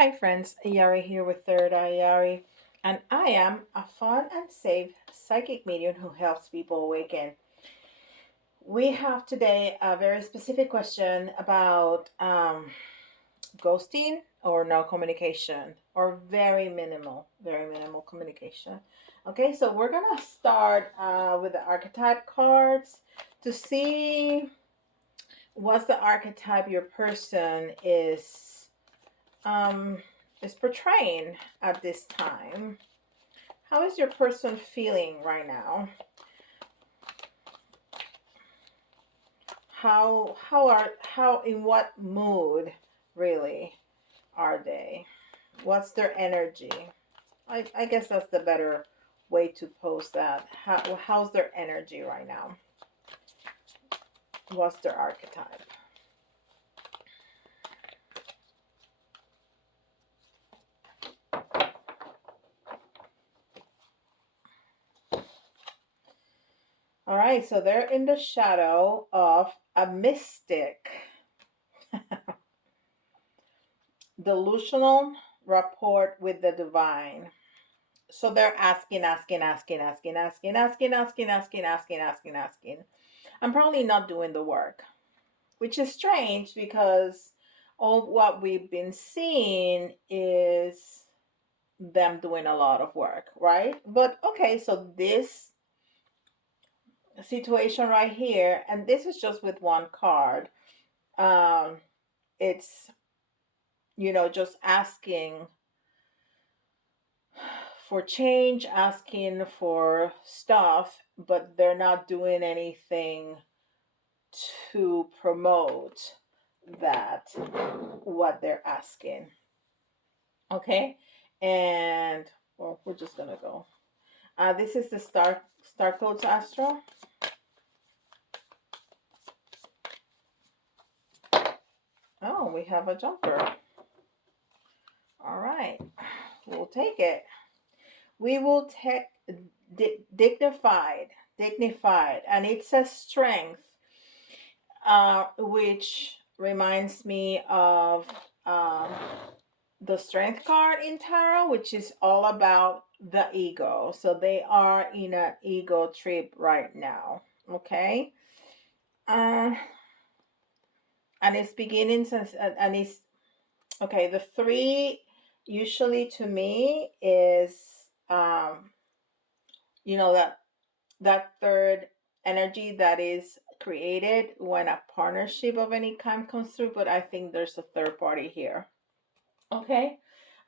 Hi friends, Yari here with Third Eye Yari, and I am a fun and safe psychic medium who helps people awaken. We have today a very specific question about ghosting or no communication or very minimal communication. Okay, so we're gonna start with the archetype cards to see what's the archetype your person um, is portraying at this time. How is your person feeling right now? How in what mood really are they? What's their energy? I guess that's the better way to pose that. How's their energy right now? What's their archetype? All right, so they're in the shadow of a mystic. Delusional rapport with the divine. So they're asking. I'm probably not doing the work, which is strange because all what we've been seeing is them doing a lot of work, right? But okay, so this situation right here, and this is just with one card. Um, it's just asking for change, asking for stuff, but they're not doing anything to promote that what they're asking. Okay, and well, we're just gonna go. This is the Star Codes Astro. Oh, we have a jumper. All right, we'll take it. We will take dignified, and it says strength, which reminds me of um, the strength card in tarot, which is all about the ego. So they are in an ego trip right now. Okay. Uh, and it's beginning since, and it's okay. The three usually to me is, that third energy that is created when a partnership of any kind comes through. But I think there's a third party here. Okay,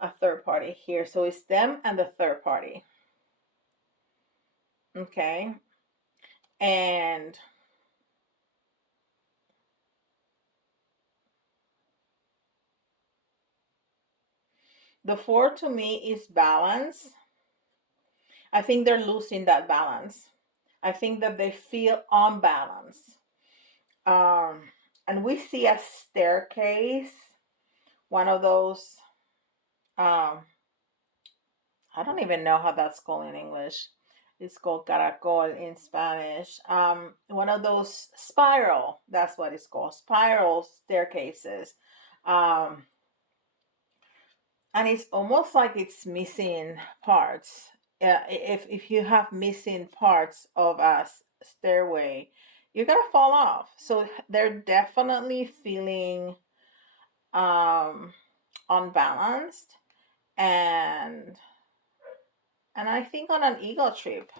a third party here. So it's them and the third party. Okay, and the four to me is balance. I think they're losing that balance. I think that they feel unbalanced. Um, and we see a staircase, one of those. Um, I don't even know how that's called in English. It's called caracol in Spanish. One of those spiral. That's what it's called. Spiral staircases. Um, and it's almost like it's missing parts. If you have missing parts of a stairway, you're gonna fall off. So they're definitely feeling um, unbalanced, and I think on an ego trip.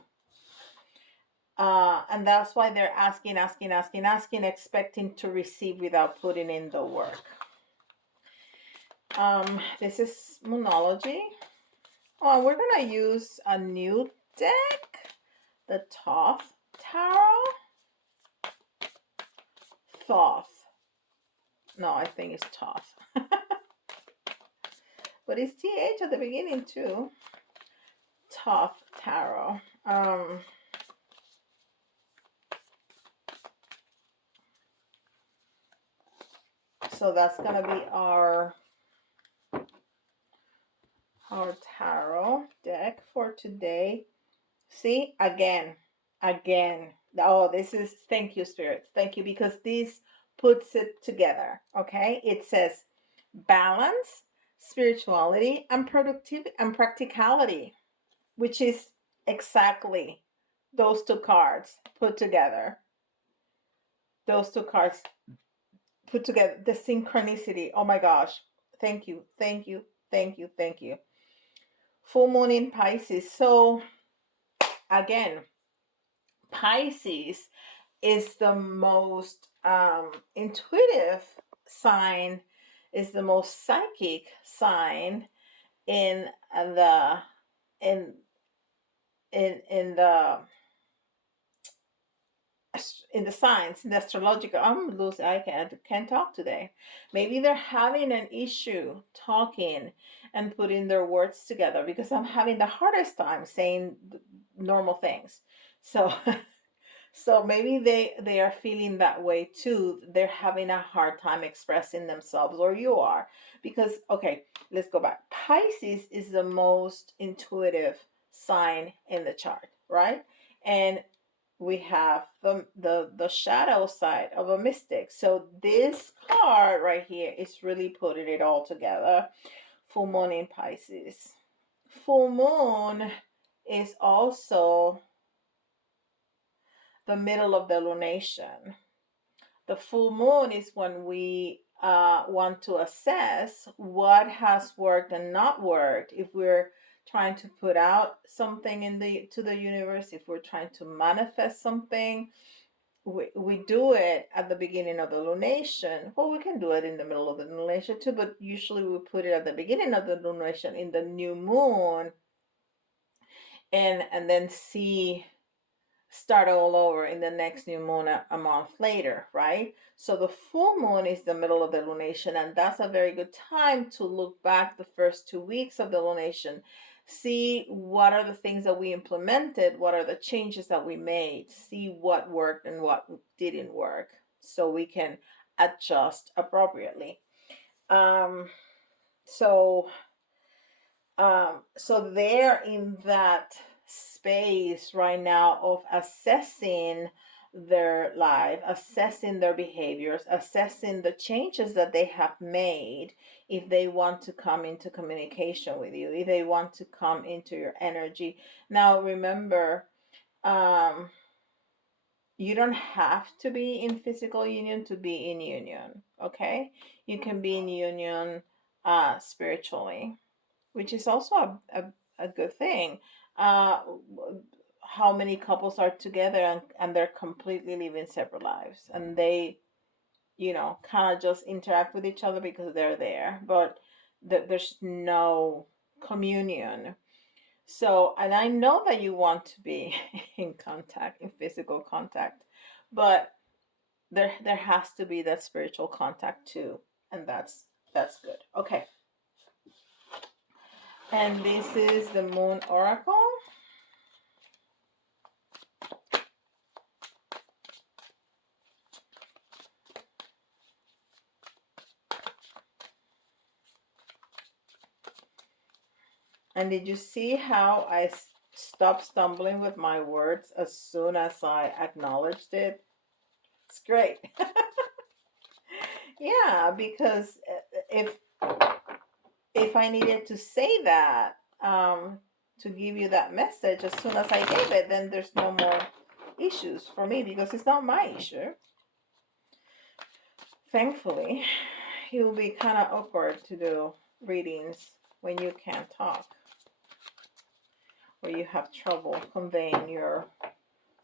And that's why they're asking, expecting to receive without putting in the work. This is Moonology. Oh, we're gonna use a new deck, the Thoth Tarot. Thoth. No, I think it's Thoth. But it's TH at the beginning too. Thoth Tarot. So that's gonna be our tarot deck for today. See, again. Oh, this is, thank you, spirits. Thank you, because this puts it together. Okay, it says balance, spirituality, and productivity and practicality, which is exactly those two cards put together. Those two cards put together, the synchronicity. Oh my gosh. Thank you. Thank you. Thank you. Thank you. Full moon in Pisces. So again, Pisces is the most intuitive sign, is the most psychic sign in the in in the signs, in the astrological. I'm losing. I can't talk today. Maybe they're having an issue talking and putting their words together, because I'm having the hardest time saying normal things. So so maybe they are feeling that way too. They're having a hard time expressing themselves, or you are. Because okay, let's go back. Pisces is the most intuitive sign in the chart, right? And we have the shadow side of a mystic. So this card right here is really putting it all together. Full moon in Pisces. Full moon is also the middle of the lunation. The full moon is when we want to assess what has worked and not worked. If we're trying to put out something in the to the universe, if we're trying to manifest something, we do it at the beginning of the lunation. Well, we can do it in the middle of the lunation too, but usually we put it at the beginning of the lunation in the new moon, and then see, start all over in the next new moon a month later, right? So the full moon is the middle of the lunation, and that's a very good time to look back the first 2 weeks of the lunation. See what are the things that we implemented, what are the changes that we made, see what worked and what didn't work, so we can adjust appropriately. Um, so so they're in that space right now of assessing their life, assessing their behaviors, assessing the changes that they have made, if they want to come into communication with you, if they want to come into your energy. Now remember, um you don't have to be in physical union to be in union, okay? You can be in union spiritually, which is also a good thing. Uh, how many couples are together, and they're completely living separate lives, and they, kind of just interact with each other because they're there, but there's no communion. So, and I know that you want to be in contact, in physical contact, but there has to be that spiritual contact too, and that's good. Okay. And this is the Moon Oracle. And did you see how I stopped stumbling with my words as soon as I acknowledged it? It's great. Yeah, because if I needed to say that, to give you that message as soon as I gave it, then there's no more issues for me, because it's not my issue. Thankfully, it will be kind of awkward to do readings when you can't talk, or you have trouble conveying your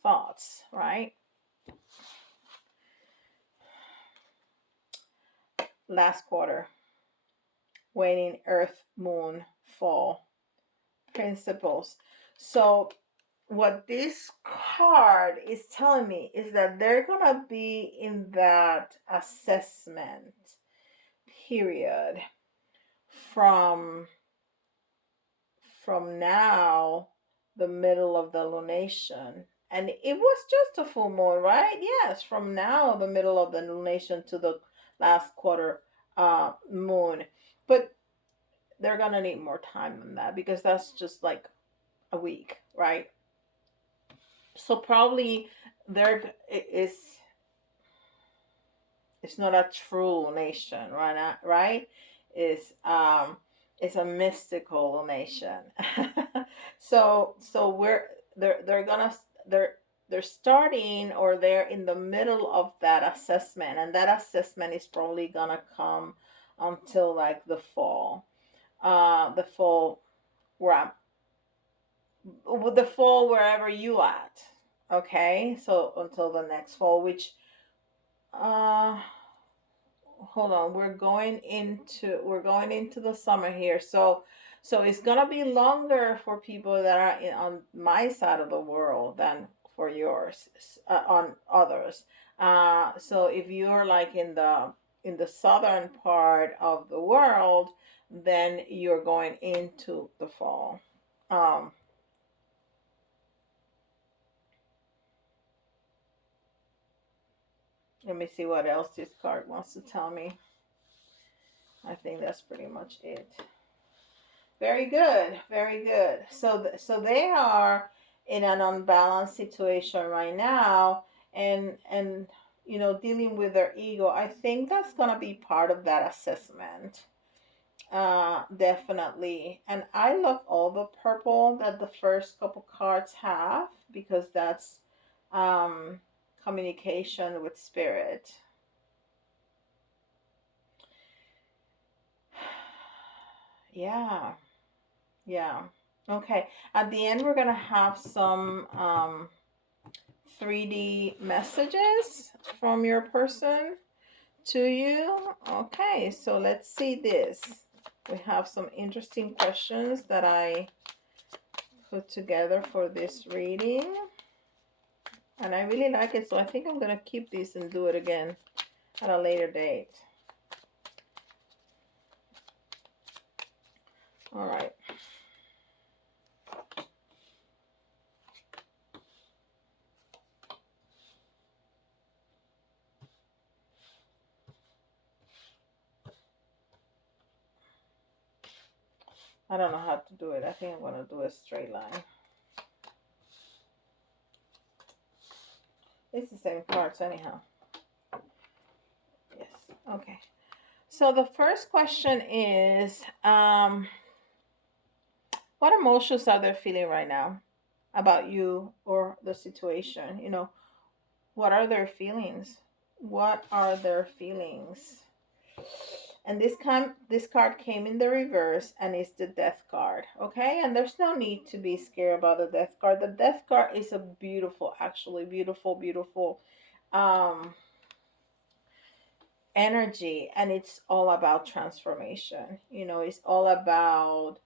thoughts, right? Last quarter, waning earth, moon, fall, principles. So what this card is telling me is that they're gonna be in that assessment period from now, the middle of the lunation. And it was just a full moon, right? Yes, from now, the middle of the lunation to the last quarter moon. But they're gonna need more time than that, because that's just like a week, right? So probably there is, it's not a true lunation, right? Right? Is It's a mystical nation. So we're they're gonna they're they're starting, or they're in the middle of that assessment, and that assessment is probably gonna come until like the fall, where with the fall wherever you at. Okay, so until the next fall, which uh hold on, we're going into the summer here. So it's gonna be longer for people that are on my side of the world than for yours, on others. So if you're like in the southern part of the world, then you're going into the fall. um Let me see what else this card wants to tell me. I think that's pretty much it. Very good, very good. So they are in an unbalanced situation right now, and dealing with their ego. I think that's gonna be part of that assessment. Definitely. And I love all the purple that the first couple cards have, because that's um communication with spirit. Yeah. Yeah. Okay. At the end, we're going to have some 3D messages from your person to you. Okay. So let's see this. We have some interesting questions that I put together for this reading. And I really like it. So I think I'm going to keep this and do it again at a later date. All right. I don't know how to do it. I think I'm going to do a straight line. It's the same parts anyhow. Yes. Okay. So the first question is, what emotions are they feeling right now about you or the situation? What are their feelings? What are their feelings? And this card came in the reverse, and it's the Death card. Okay, and there's no need to be scared about the Death card. The Death card is a beautiful, actually beautiful, beautiful um energy, and it's all about transformation. It's all about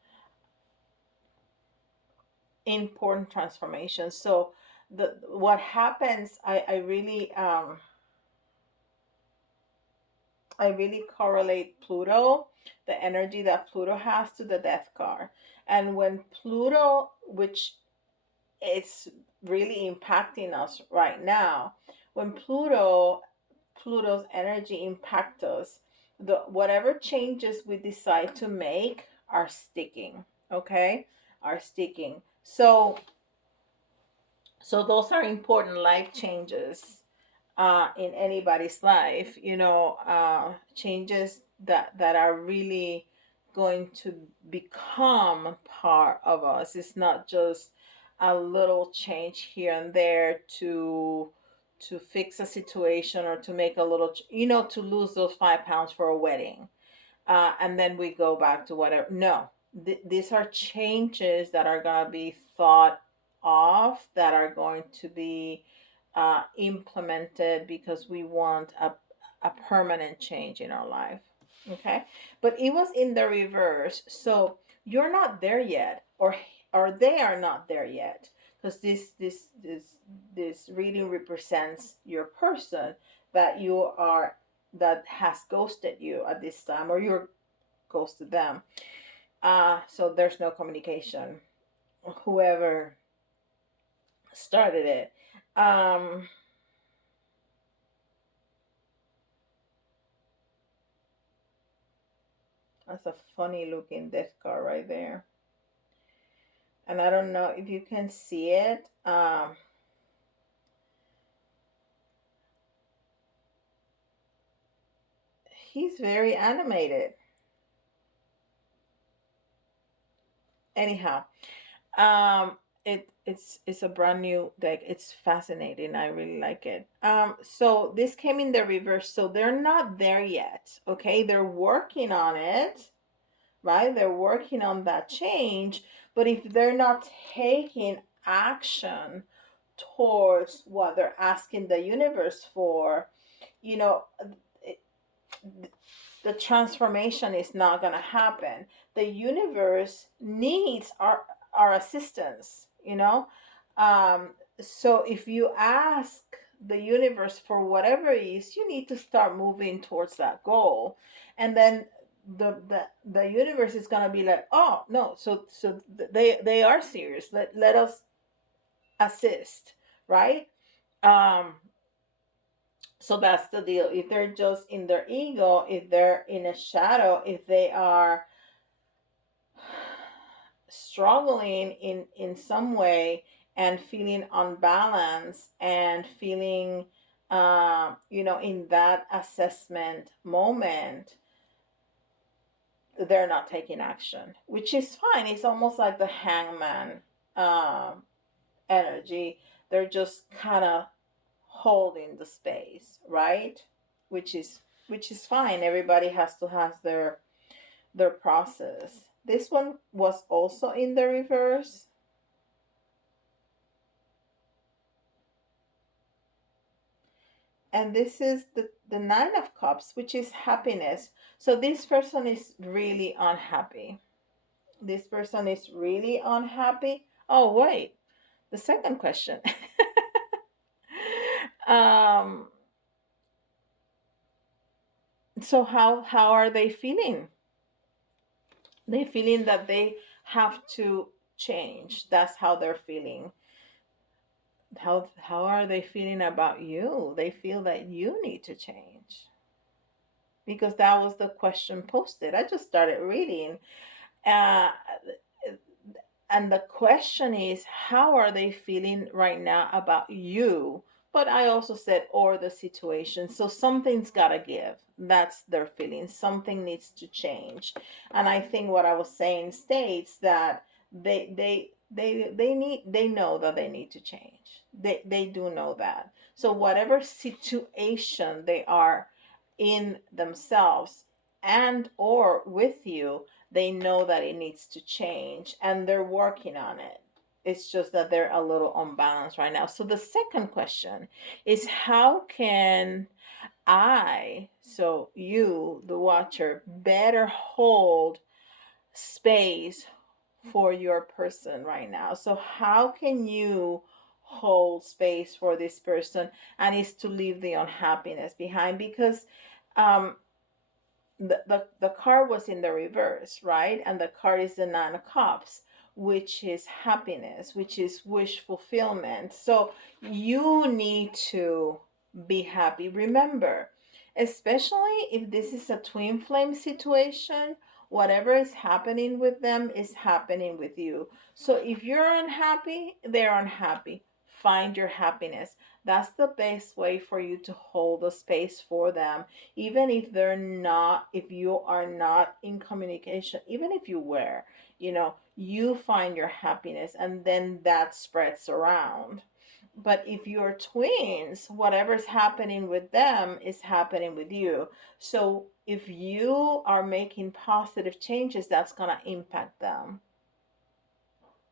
important transformation. So the what happens, I really correlate Pluto, the energy that Pluto has, to the Death card. And when Pluto, which is really impacting us right now, when Pluto's energy impact us, the whatever changes we decide to make are sticking. Okay, are sticking. So those are important life changes in anybody's life. Changes that are really going to become part of us. It's not just a little change here and there to fix a situation, or to make a little to lose those 5 pounds for a wedding, and then we go back to whatever. No, these are changes that are going to be thought of, that are going to be implemented, because we want a permanent change in our life. Okay, but it was in the reverse, so you're not there yet, or they are not there yet, because this reading represents your person that you are that has ghosted you at this time, or you're ghosted them. So there's no communication, whoever started it. That's a funny looking death card right there, and I don't know if you can see it. He's very animated. Anyhow, um, it's a brand new deck. It's fascinating. I really like it. So this came in the reverse. So they're not there yet. Okay, they're working on it, right? They're working on that change. But if they're not taking action towards what they're asking the universe for, you know, it, the transformation is not going to happen. The universe needs our assistance, you know. um, so if you ask the universe for whatever it is, you need to start moving towards that goal. And then the universe is going to be like, oh no, so they are serious, let us assist, right? um so that's the deal. If they're just in their ego, if they're in a shadow, if they are struggling in some way and feeling unbalanced and feeling in that assessment moment, they're not taking action, which is fine. It's almost like the hangman um energy. They're just kind of holding the space, right? Which is fine. Everybody has to have their process. This one was also in the reverse. And this is the Nine of Cups, which is happiness. So this person is really unhappy. This person is really unhappy. Oh, wait. The second question. um, so how are they feeling? They feeling that they have to change. That's how they're feeling. How are they feeling about you? They feel that you need to change, because that was the question posted. I just started reading. uh, and the question is, how are they feeling right now about you? But I also said, or the situation. So something's got to give. That's their feeling. Something needs to change. And I think what I was saying states that they know that they need to change. They do know that. So whatever situation they are in themselves and or with you, they know that it needs to change and they're working on it. It's just that they're a little unbalanced right now. So the second question is, how can I, so you, the watcher, better hold space for your person right now? So how can you hold space for this person, and is to leave the unhappiness behind? Because um the card was in the reverse, right? And the card is the Nine of Cups, which is happiness, which is wish fulfillment. So you need to be happy. Remember, especially if this is a twin flame situation, whatever is happening with them is happening with you. So if you're unhappy, they're unhappy. Find your happiness. That's the best way for you to hold a space for them, even if you are not in communication. Even if you were, you find your happiness and then that spreads around. But if you're twins, whatever's happening with them is happening with you. So if you are making positive changes, that's going to impact them.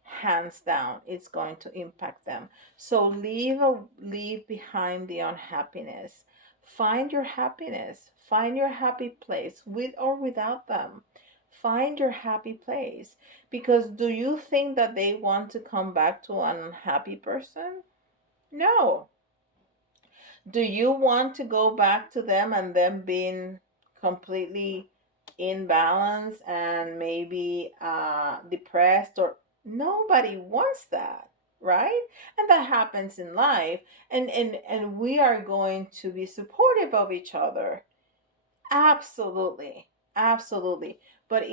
Hands down, it's going to impact them. So leave behind the unhappiness. Find your happiness. Find your happy place, with or without them. Find your happy place. Because do you think that they want to come back to an unhappy person? No. Do you want to go back to them and them being completely imbalanced and maybe depressed? Or nobody wants that, right? And that happens in life. And we are going to be supportive of each other. Absolutely. Absolutely. But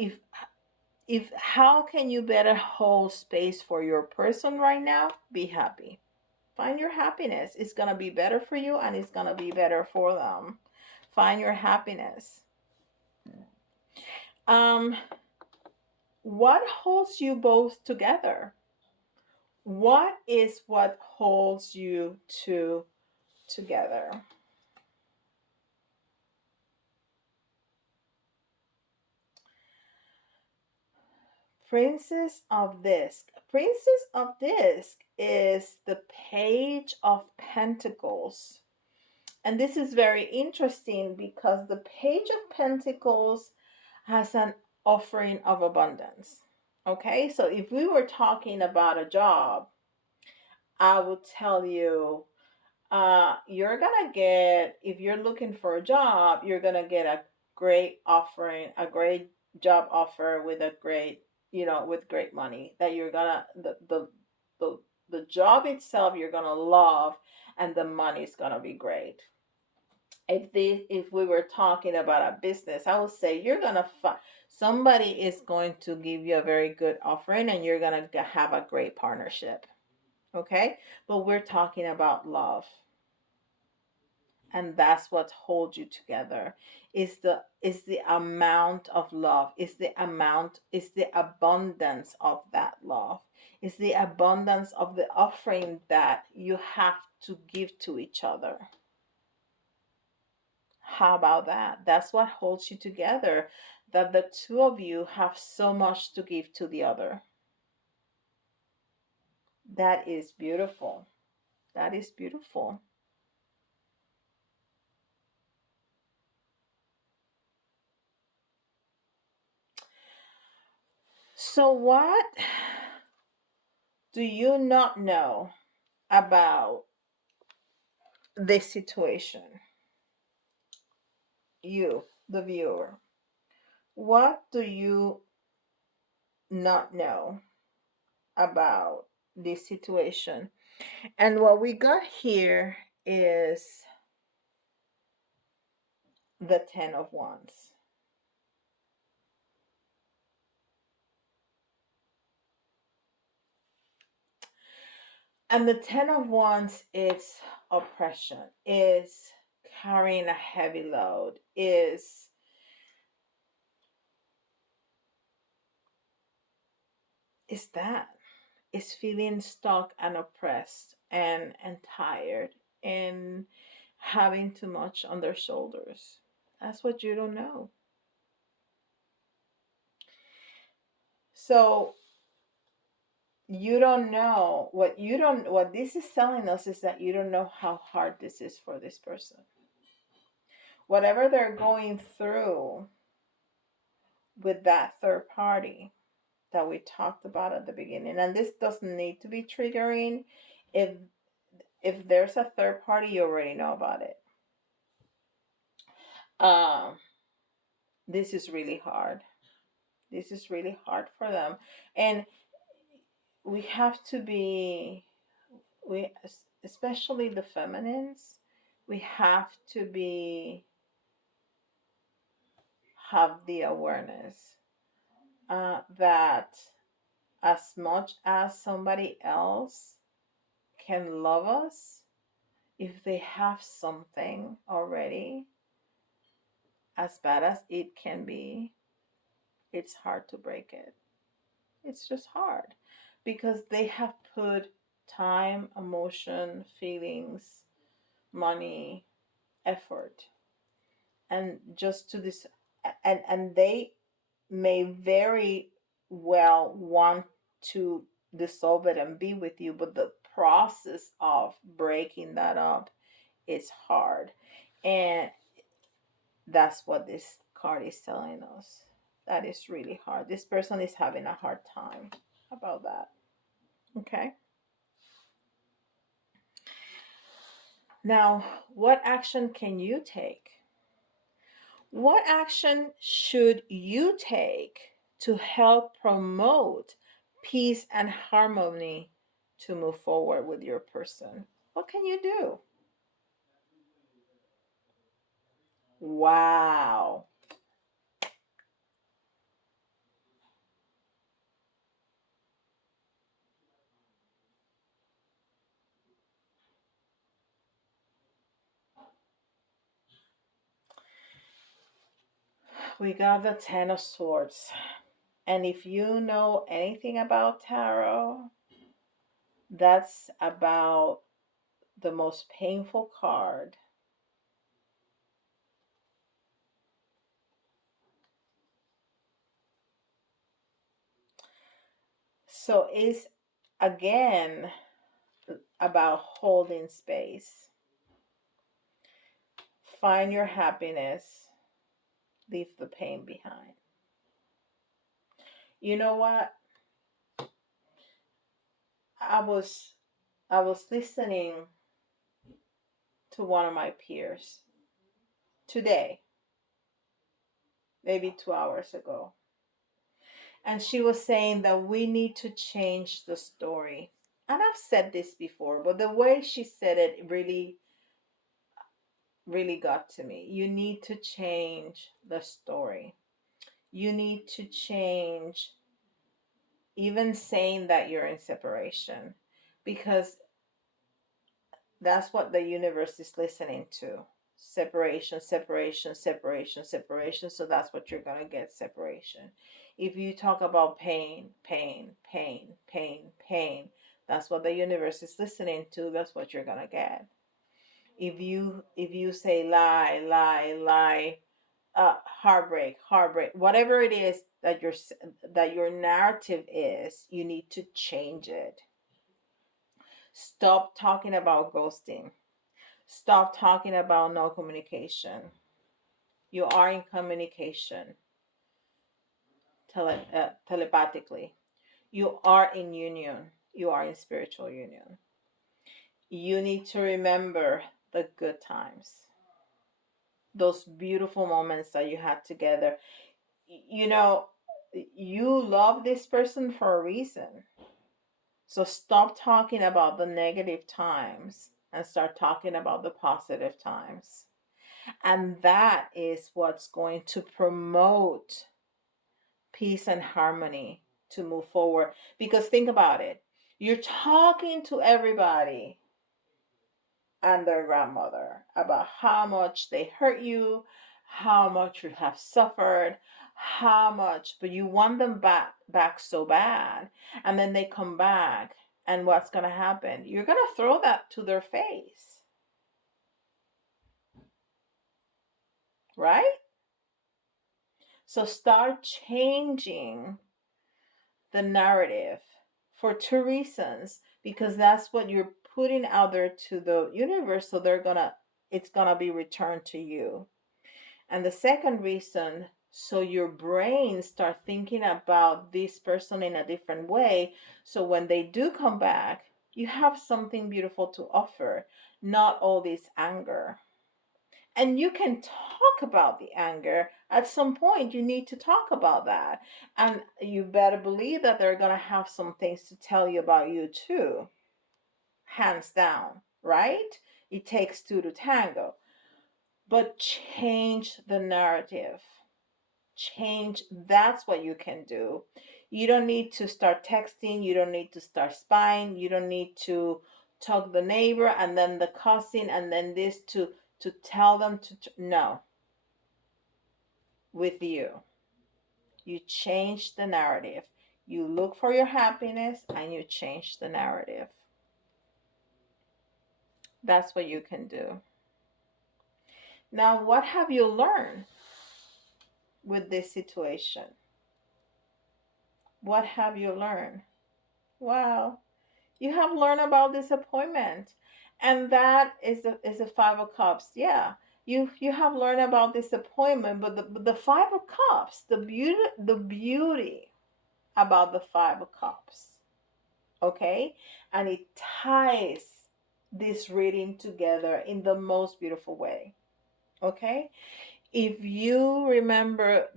if how can you better hold space for your person right now? Be happy. Find your happiness. It's going to be better for you and it's going to be better for them. Find your happiness. Um what holds you both together? What is what holds you two together? Princess of Disc. Princess of Disc is the Page of Pentacles. And this is very interesting because the Page of Pentacles has an offering of abundance. Okay, so if we were talking about a job, I would tell you, you're gonna get, if you're looking for a job, you're gonna get a great offering, a great job offer with a great, with great money that you're gonna, the, the job itself you're gonna love, and the money is gonna be great. If we were talking about a business, I would say you're gonna find somebody is going to give you a very good offering, and you're gonna have a great partnership. Okay, but we're talking about love, and that's what holds you together. Is the amount of love, is the abundance of that love, is the abundance of the offering that you have to give to each other. How about that? That's what holds you together, that the two of you have so much to give to the other. That is beautiful. That is beautiful. So, what do you not know about this situation? You, the viewer. What do you not know about this situation? And what we got here is the Ten of Wands. And the Ten of Wands is oppression, is carrying a heavy load, is that, is feeling stuck and oppressed and tired and having too much on their shoulders. That's what you don't know. So you don't know what this is telling us is that you don't know how hard this is for this person. Whatever they're going through with that third party that we talked about at the beginning, and this doesn't need to be triggering. If there's a third party, you already know about it. um this is really hard. This is really hard for them, and we have to be, we, especially the feminines, we have to be, have the awareness that as much as somebody else can love us, if they have something already, as bad as it can be, it's hard to break it. It's just hard because they have put time, emotion, feelings, money, effort, and just to this, and they may very well want to dissolve it and be with you, but the process of breaking that up is hard. And that's what this card is telling us. That is really hard. This person is having a hard time about that. Okay. Now, what action can you take? What action should you take to help promote peace and harmony to move forward with your person? What can you do? Wow. We got the Ten of Swords. And if you know anything about tarot, that's about the most painful card. So it's again about holding space. Find your happiness, leave the pain behind. You know what? I was I was listening to one of my peers today, maybe 2 hours ago. And she was saying that we need to change the story. And I've said this before, but the way she said it really, really got to me. You need to change the story. You need to change even saying that you're in separation, because that's what the universe is listening to. Separation, separation, separation, separation. So that's what you're going to get, separation. If you talk about pain, pain, pain, pain, pain, that's what the universe is listening to. That's what you're going to get. If you say lie, lie, lie, heartbreak, heartbreak, whatever it is that your narrative is, you need to change it. Stop talking about ghosting. Stop talking about no communication. You are in communication telepathically. You are in union. You are in spiritual union. You need to remember the good times, those beautiful moments that you had together. You know, you love this person for a reason. So stop talking about the negative times and start talking about the positive times. And that is what's going to promote peace and harmony to move forward. Because think about it, you're talking to everybody and their grandmother about how much they hurt you, how much you have suffered, how much, but you want them back so bad. And then they come back, and what's going to happen? You're going to throw that to their face, right? So start changing the narrative for two reasons, because that's what you're putting out there to the universe, so it's gonna be returned to you. And the second reason, so your brain start thinking about this person in a different way, so when they do come back, you have something beautiful to offer, not all this anger. And you can talk about the anger. At some point you need to talk about that, and you better believe that they're going to have some things to tell you about you too, hands down, right? It takes two to tango. But change the narrative. Change. That's what you can do. You don't need to start texting, you don't need to start spying, you don't need to talk the neighbor and then the cousin and then this to tell them to no. With you change the narrative. You look for your happiness and you change the narrative. That's what you can do. Now, what have you learned with this situation? What have you learned? Wow, you have learned about disappointment, and that is a Five of Cups. Yeah, you have learned about disappointment, but the Five of Cups, the beauty about the Five of Cups, okay, and it ties this reading together in the most beautiful way. Okay, if you remember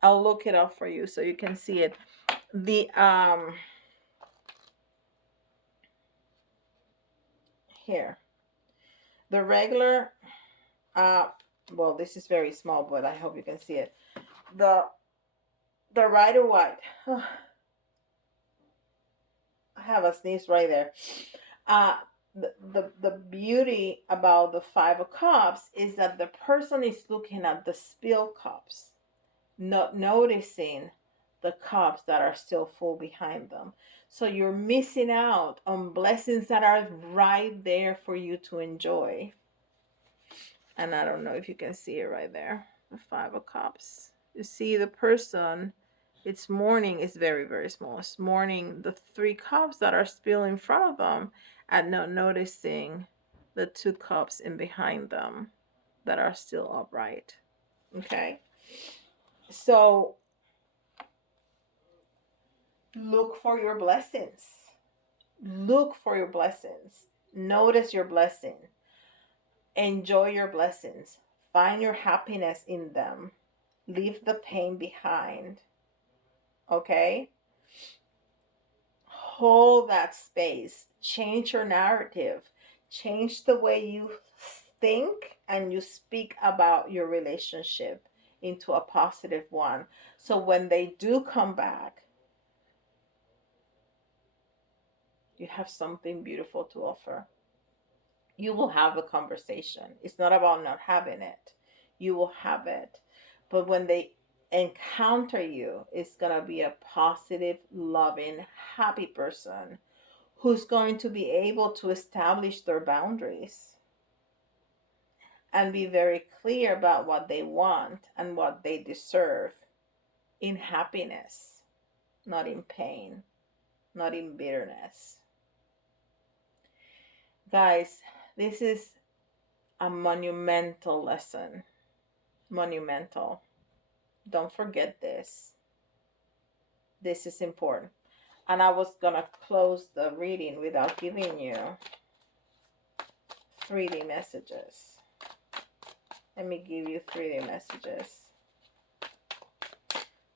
I'll look it up for you so you can see it. The Here, the regular, uh well, this is very small, but I hope you can see it. The Rider White. I have a sneeze right there. Uh the beauty about the Five of Cups is that the person is looking at the spill cups, not noticing the cups that are still full behind them. So you're missing out on blessings that are right there for you to enjoy. And I don't know if you can see it right there, the Five of Cups. You see the person, it's mourning, is very, very small. It's mourning the three cups that are still in front of them and not noticing the two cups in behind them that are still upright. Okay? So look for your blessings. Look for your blessings. Notice your blessing. Enjoy your blessings. Find your happiness in them. Leave the pain behind. Okay? Hold that space. Change your narrative. Change the way you think and you speak about your relationship into a positive one. So when they do come back, you have something beautiful to offer. You will have a conversation. It's not about not having it. You will have it. But when they encounter you, it's going to be a positive, loving, happy person who's going to be able to establish their boundaries and be very clear about what they want and what they deserve in happiness, not in pain, not in bitterness. Guys, this is a monumental lesson. Monumental. Don't forget this. This is important. And I was going to close the reading without giving you 3D messages. Let me give you 3D messages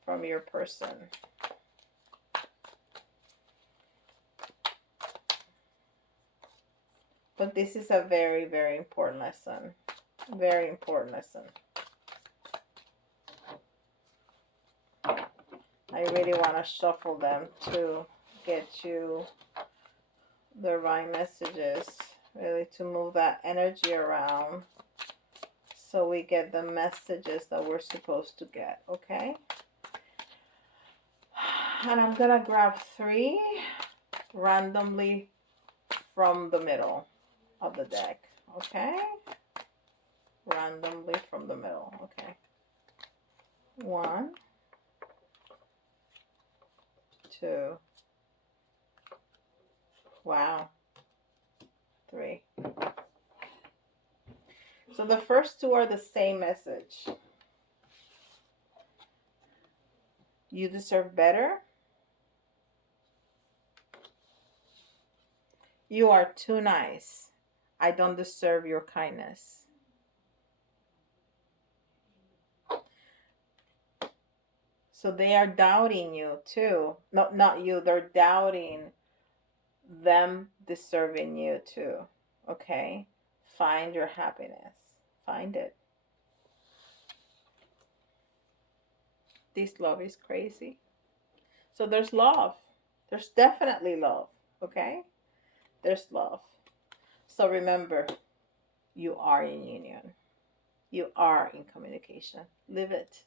from your person. But this is a very, very important lesson. Very important lesson. I really want to shuffle them to get you the right messages. Really to move that energy around so we get the messages that we're supposed to get. Okay? And I'm going to grab 3 randomly from the middle of the deck. Okay? Randomly from the middle. Okay. 1, 2. Wow. 3. So the first 2 are the same message. You deserve better. You are too nice. I don't deserve your kindness. So they are doubting you too. No, not you. They're doubting them deserving you too. Okay? Find your happiness. Find it. This love is crazy. So there's love. There's definitely love. Okay? There's love. So remember, you are in union. You are in communication. Live it.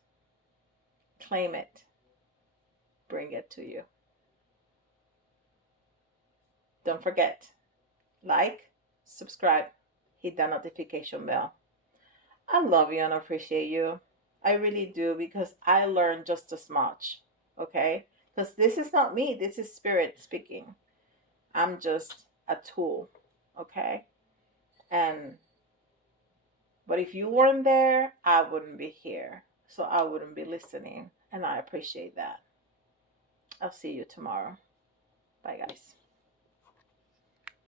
Claim it. Bring it to you. Don't forget, like, subscribe, hit that notification bell. I love you and appreciate you. I really do, because I learn just as much. Okay? Because this is not me. This is spirit speaking. I'm just a tool. Okay? But if you weren't there, I wouldn't be here. So I wouldn't be listening. And I appreciate that. I'll see you tomorrow. Bye, guys.